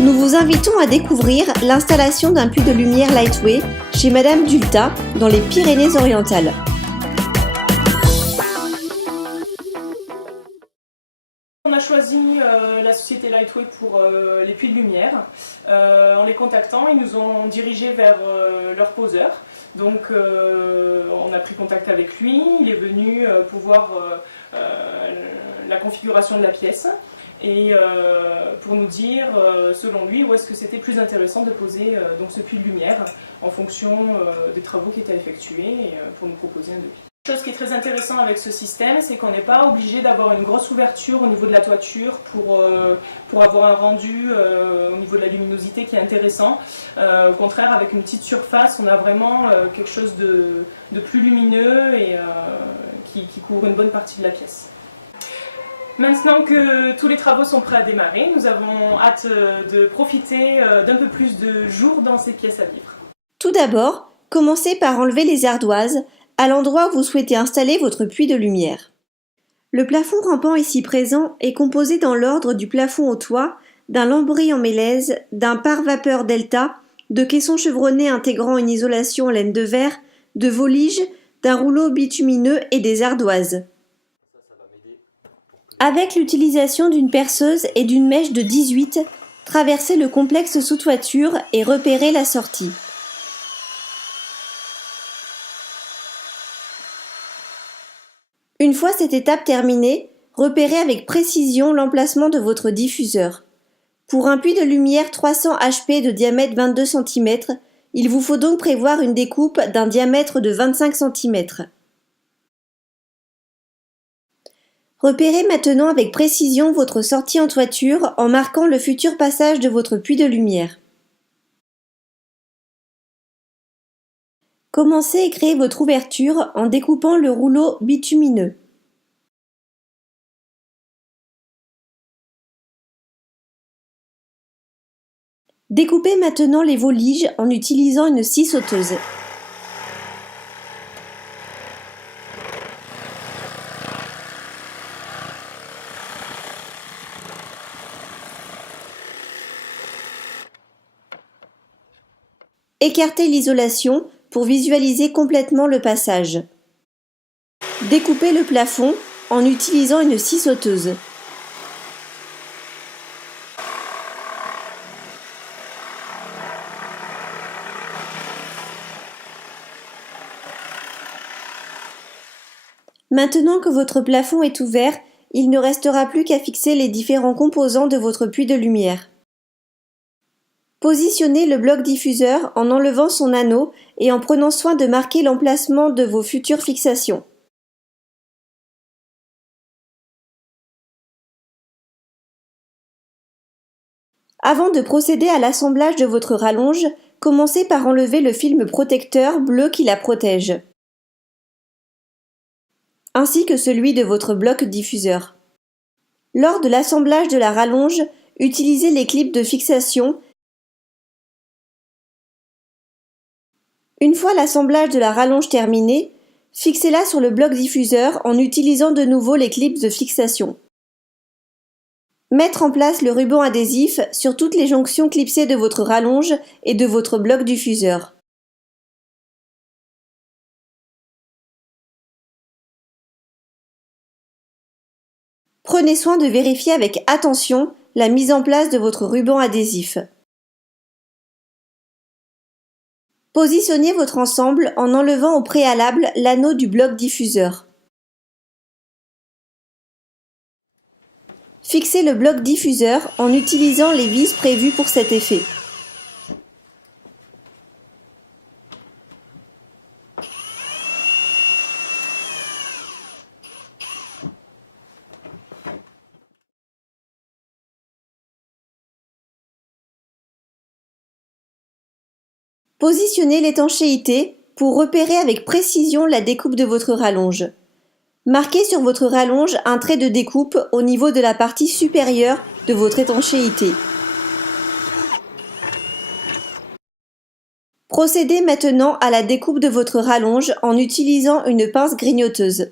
Nous vous invitons à découvrir l'installation d'un puits de lumière Lightway chez Madame Dulta dans les Pyrénées-Orientales. On a choisi la société Lightway pour les puits de lumière. En les contactant, ils nous ont dirigés vers leur poseur. Donc on a pris contact avec lui, il est venu pour voir la configuration de la pièce et pour nous dire, selon lui, où est-ce que c'était plus intéressant de poser donc ce puits de lumière en fonction des travaux qui étaient effectués et pour nous proposer un devis. Une chose qui est très intéressant avec ce système, c'est qu'on n'est pas obligé d'avoir une grosse ouverture au niveau de la toiture pour avoir un rendu au niveau de la luminosité qui est intéressant. Au contraire, avec une petite surface, on a vraiment quelque chose de plus lumineux et qui couvre une bonne partie de la pièce. Maintenant que tous les travaux sont prêts à démarrer, nous avons hâte de profiter d'un peu plus de jours dans ces pièces à vivre. Tout d'abord, commencez par enlever les ardoises à l'endroit où vous souhaitez installer votre puits de lumière. Le plafond rampant ici présent est composé dans l'ordre du plafond au toit, d'un lambris en mélèze, d'un pare-vapeur delta, de caissons chevronnés intégrant une isolation en laine de verre, de voliges, d'un rouleau bitumineux et des ardoises. Avec l'utilisation d'une perceuse et d'une mèche de 18, traversez le complexe sous toiture et repérez la sortie. Une fois cette étape terminée, repérez avec précision l'emplacement de votre diffuseur. Pour un puits de lumière 300 HP de diamètre 22 cm, il vous faut donc prévoir une découpe d'un diamètre de 25 cm. Repérez maintenant avec précision votre sortie en toiture en marquant le futur passage de votre puits de lumière. Commencez et créez votre ouverture en découpant le rouleau bitumineux. Découpez maintenant les voliges en utilisant une scie sauteuse. Écartez l'isolation pour visualiser complètement le passage. Découpez le plafond en utilisant une scie sauteuse. Maintenant que votre plafond est ouvert, il ne restera plus qu'à fixer les différents composants de votre puits de lumière. Positionnez le bloc diffuseur en enlevant son anneau et en prenant soin de marquer l'emplacement de vos futures fixations. Avant de procéder à l'assemblage de votre rallonge, commencez par enlever le film protecteur bleu qui la protège, ainsi que celui de votre bloc diffuseur. Lors de l'assemblage de la rallonge, utilisez les clips de fixation. Une fois l'assemblage de la rallonge terminé, fixez-la sur le bloc diffuseur en utilisant de nouveau les clips de fixation. Mettre en place le ruban adhésif sur toutes les jonctions clipsées de votre rallonge et de votre bloc diffuseur. Prenez soin de vérifier avec attention la mise en place de votre ruban adhésif. Positionnez votre ensemble en enlevant au préalable l'anneau du bloc diffuseur. Fixez le bloc diffuseur en utilisant les vis prévues pour cet effet. Positionnez l'étanchéité pour repérer avec précision la découpe de votre rallonge. Marquez sur votre rallonge un trait de découpe au niveau de la partie supérieure de votre étanchéité. Procédez maintenant à la découpe de votre rallonge en utilisant une pince grignoteuse.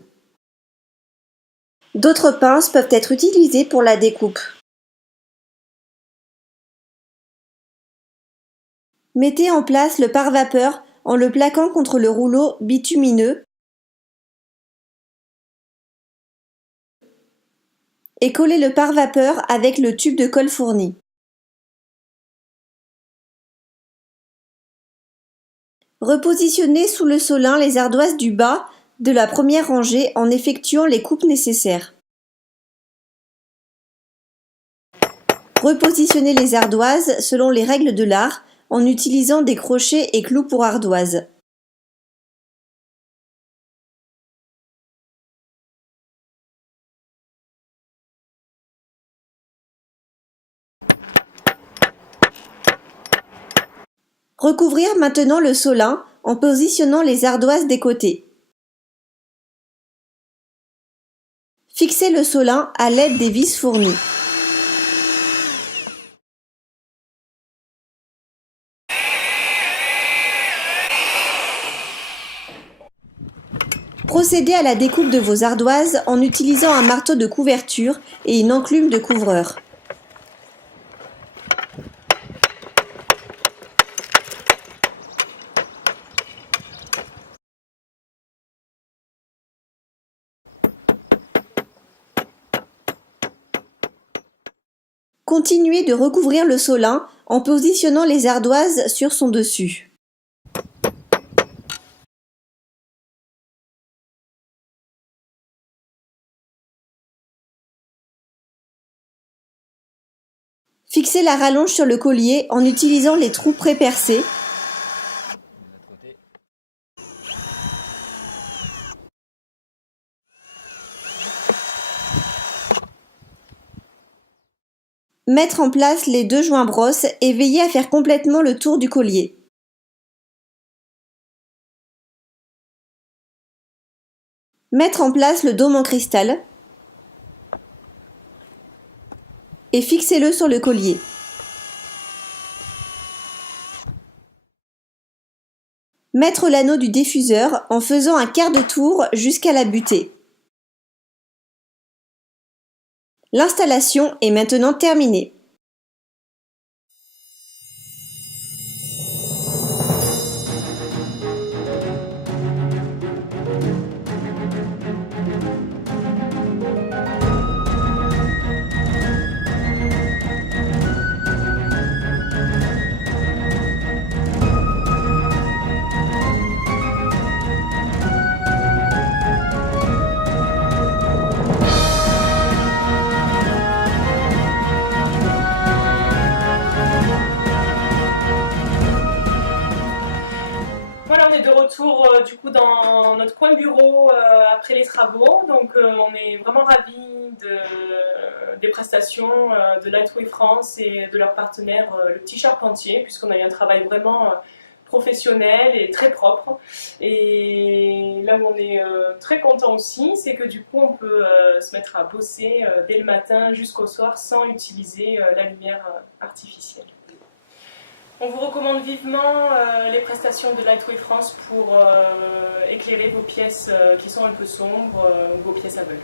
D'autres pinces peuvent être utilisées pour la découpe. Mettez en place le pare-vapeur en le plaquant contre le rouleau bitumineux et collez le pare-vapeur avec le tube de colle fourni. Repositionnez sous le solin les ardoises du bas de la première rangée en effectuant les coupes nécessaires. Repositionnez les ardoises selon les règles de l'art en utilisant des crochets et clous pour ardoises. Recouvrir maintenant le solin en positionnant les ardoises des côtés. Fixez le solin à l'aide des vis fournies. Procédez à la découpe de vos ardoises en utilisant un marteau de couverture et une enclume de couvreur. Continuez de recouvrir le solin en positionnant les ardoises sur son dessus. Fixez la rallonge sur le collier en utilisant les trous pré-percés. Mettre en place les deux joints brosses et veiller à faire complètement le tour du collier. Mettre en place le dôme en cristal et fixez-le sur le collier. Mettre l'anneau du diffuseur en faisant un quart de tour jusqu'à la butée. L'installation est maintenant terminée. Voilà, on est de retour du coup dans notre coin bureau après les travaux. Donc on est vraiment ravis des prestations de Lightway France et de leur partenaire le Petit Charpentier, puisqu'on a eu un travail vraiment professionnel et très propre. Et là où on est très content aussi, c'est que du coup on peut se mettre à bosser dès le matin jusqu'au soir sans utiliser la lumière artificielle. On vous recommande vivement les prestations de Lightway France pour éclairer vos pièces qui sont un peu sombres, vos pièces aveugles.